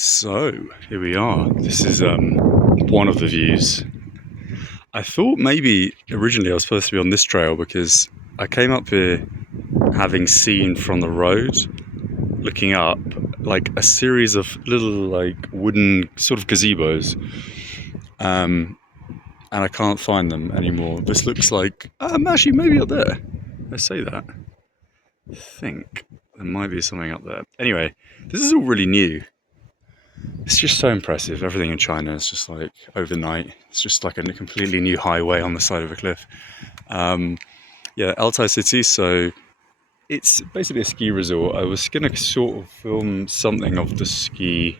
So, here we are. This is one of the views. I thought maybe originally I was supposed to be on this trail because I came up here having seen from the road, looking up, like a series of little like wooden sort of gazebos. And I can't find them anymore. This looks like, actually maybe up there. I say that. I think there might be something up there. Anyway, this is all really new. It's just so impressive. Everything in China is just like overnight. It's just like a completely new highway on the side of a cliff. Yeah, Altay city. So it's basically a ski resort. I was gonna sort of film something of the ski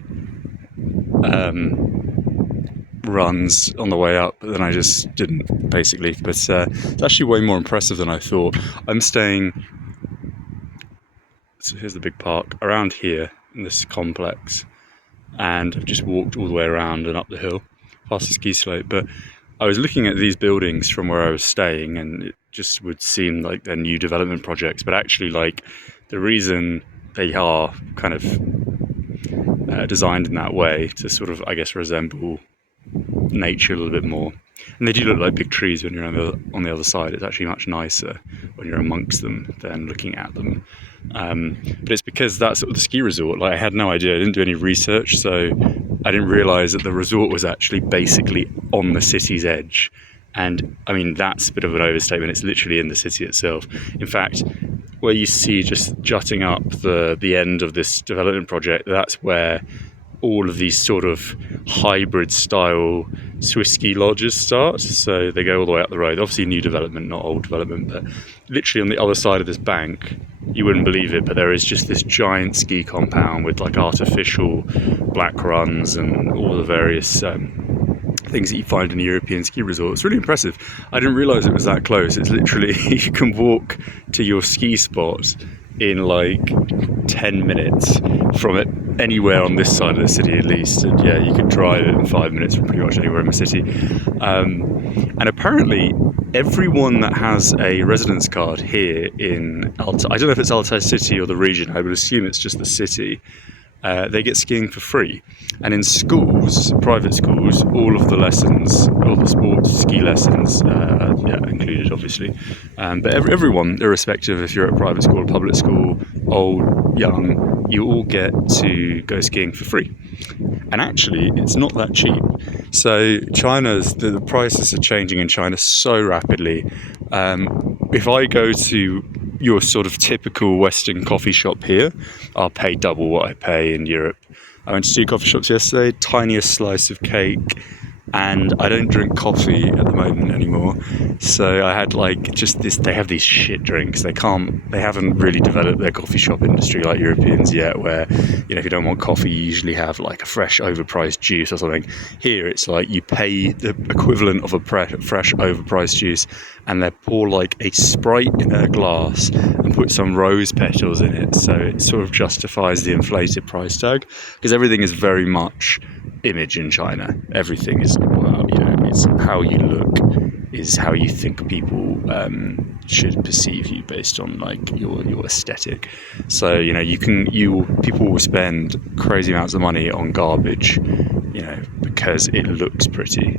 runs on the way up, but then I just didn't, basically. But it's actually way more impressive than I thought. I'm staying. So here's the big park around here in this complex. And I've just walked all the way around and up the hill past the ski slope. But I was looking at these buildings from where I was staying, and it just would seem like they're new development projects, but actually like the reason they are kind of designed in that way to sort of, I guess, resemble nature a little bit more. And they do look like big trees when you're on the other side. It's actually much nicer when you're amongst them than looking at them. But it's because that's sort of the ski resort. Like, I had no idea. I didn't do any research, so I didn't realise that the resort was actually basically on the city's edge. And I mean, that's a bit of an overstatement. It's literally in the city itself. In fact, where you see just jutting up the end of this development project, that's where all of these sort of hybrid style Swiss ski lodges start. So they go all the way up the road. Obviously new development, not old development, but literally on the other side of this bank, you wouldn't believe it, but there is just this giant ski compound with like artificial black runs and all the various things that you find in a European ski resort. It's really impressive. I didn't realise it was that close. It's literally, you can walk to your ski spot in like 10 minutes from it, anywhere on this side of the city at least. And yeah, you can drive it in 5 minutes from pretty much anywhere in the city. And apparently everyone that has a residence card here in Altay, I don't know if it's Altay city or the region, I would assume it's just the city, they get skiing for free. And in schools, private schools, all of the lessons, all the sports ski lessons, included obviously. But everyone, irrespective if you're at a private school or public school, old, young, you all get to go skiing for free. And actually, it's not that cheap. So the prices are changing in China so rapidly. If I go to your sort of typical Western coffee shop here, I'll pay double what I pay in Europe. I went to 2 coffee shops yesterday, tiniest slice of cake, and I don't drink coffee at the moment anymore. So I had like just this, they have these shit drinks. They haven't really developed their coffee shop industry like Europeans yet, where, you know, if you don't want coffee, you usually have like a fresh overpriced juice or something. Here it's like you pay the equivalent of a fresh overpriced juice, and they pour like a Sprite in a glass and put some rose petals in it. So it sort of justifies the inflated price tag, because everything is very much image in China. Everything is, well, you know, it's how you look is how you think people should perceive you based on like your aesthetic. So, you know, people will spend crazy amounts of money on garbage, you know, because it looks pretty,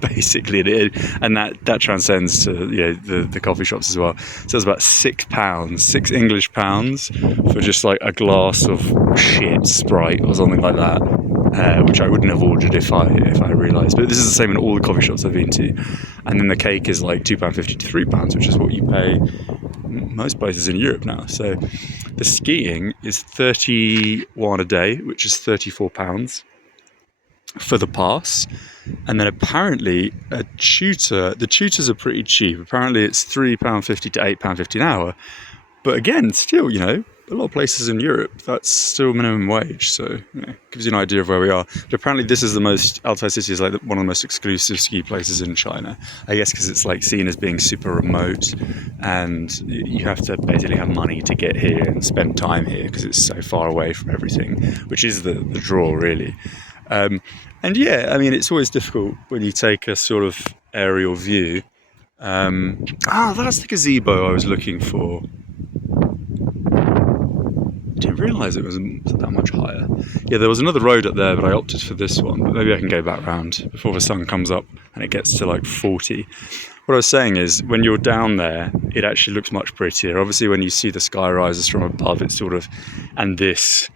basically. And that transcends to, you know, the coffee shops as well. So it's about £6, English pounds, for just like a glass of shit Sprite or something like that. Which I wouldn't have ordered if I realised. But this is the same in all the coffee shops I've been to. And then the cake is like £2.50 to £3, which is what you pay most places in Europe now. So the skiing is 31 a day, which is £34 for the pass. And then apparently the tutors are pretty cheap. Apparently it's £3.50 to £8.50 an hour. But again, still, you know, a lot of places in Europe, that's still minimum wage, so, you know, gives you an idea of where we are. But apparently this is Altay city is like one of the most exclusive ski places in China, I guess because it's like seen as being super remote, and you have to basically have money to get here and spend time here because it's so far away from everything, which is the draw, really. And yeah, I mean, it's always difficult when you take a sort of aerial view. That's the gazebo I was looking for. didn't realise it was that much higher. Yeah, there was another road up there, but I opted for this one. But maybe I can go back round before the sun comes up and it gets to like 40. What I was saying is, when you're down there, it actually looks much prettier. Obviously, when you see the sky rises from above, it's sort of, and this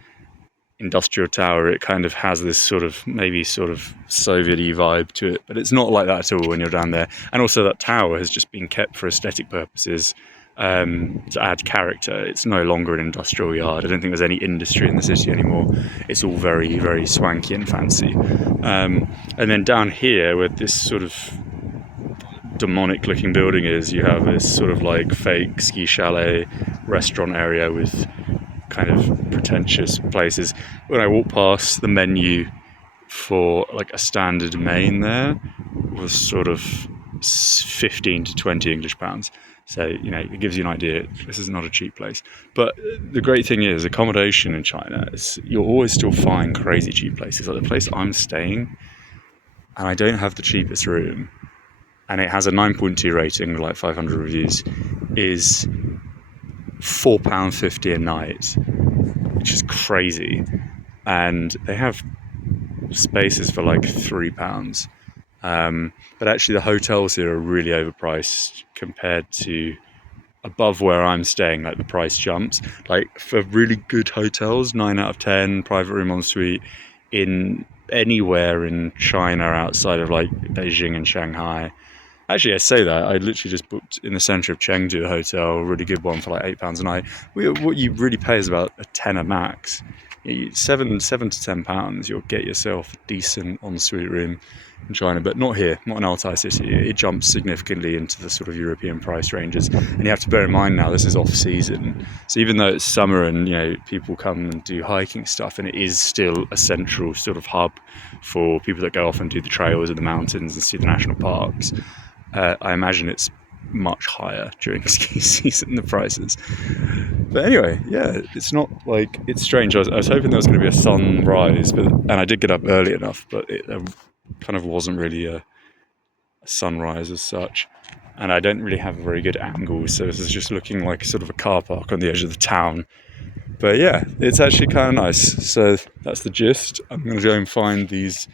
industrial tower, it kind of has this sort of maybe sort of Soviet-y vibe to it, but it's not like that at all when you're down there. And also that tower has just been kept for aesthetic purposes, to add character. It's no longer an industrial yard. I don't think there's any industry in the city anymore. It's all very, very swanky and fancy. And then down here, where this sort of demonic looking building is, you have this sort of like fake ski chalet restaurant area with kind of pretentious places. When I walked past, the menu for like a standard main there was sort of 15 to 20 English pounds. So, you know, it gives you an idea. This is not a cheap place. But the great thing is, accommodation in China, you'll always still find crazy cheap places. Like the place I'm staying, and I don't have the cheapest room, and it has a 9.2 rating, like 500 reviews, is £4.50 a night, which is crazy. And they have spaces for like £3. But actually the hotels here are really overpriced compared to above where I'm staying. Like the price jumps. Like for really good hotels, 9 out of 10, private room en suite, in anywhere in China outside of like Beijing and Shanghai. Actually, I say that, I literally just booked in the centre of Chengdu a hotel, a really good one for like £8 a night. What you really pay is about a tenner max. £7 to £10, you'll get yourself a decent ensuite room in China, but not here, not in Altay city. It jumps significantly into the sort of European price ranges. And you have to bear in mind now, this is off season. So even though it's summer and, you know, people come and do hiking stuff, and it is still a central sort of hub for people that go off and do the trails in the mountains and see the national parks, I imagine it's much higher during ski season, the prices. But anyway, yeah, it's not like, it's strange. I was hoping there was going to be a sunrise, and I did get up early enough, but it kind of wasn't really a sunrise as such. And I don't really have a very good angle, so this is just looking like sort of a car park on the edge of the town. But yeah, it's actually kind of nice. So that's the gist. I'm going to go and find these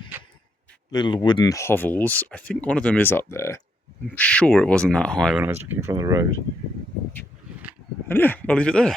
little wooden hovels. I think one of them is up there. I'm sure it wasn't that high when I was looking from the road. And yeah, I'll leave it there.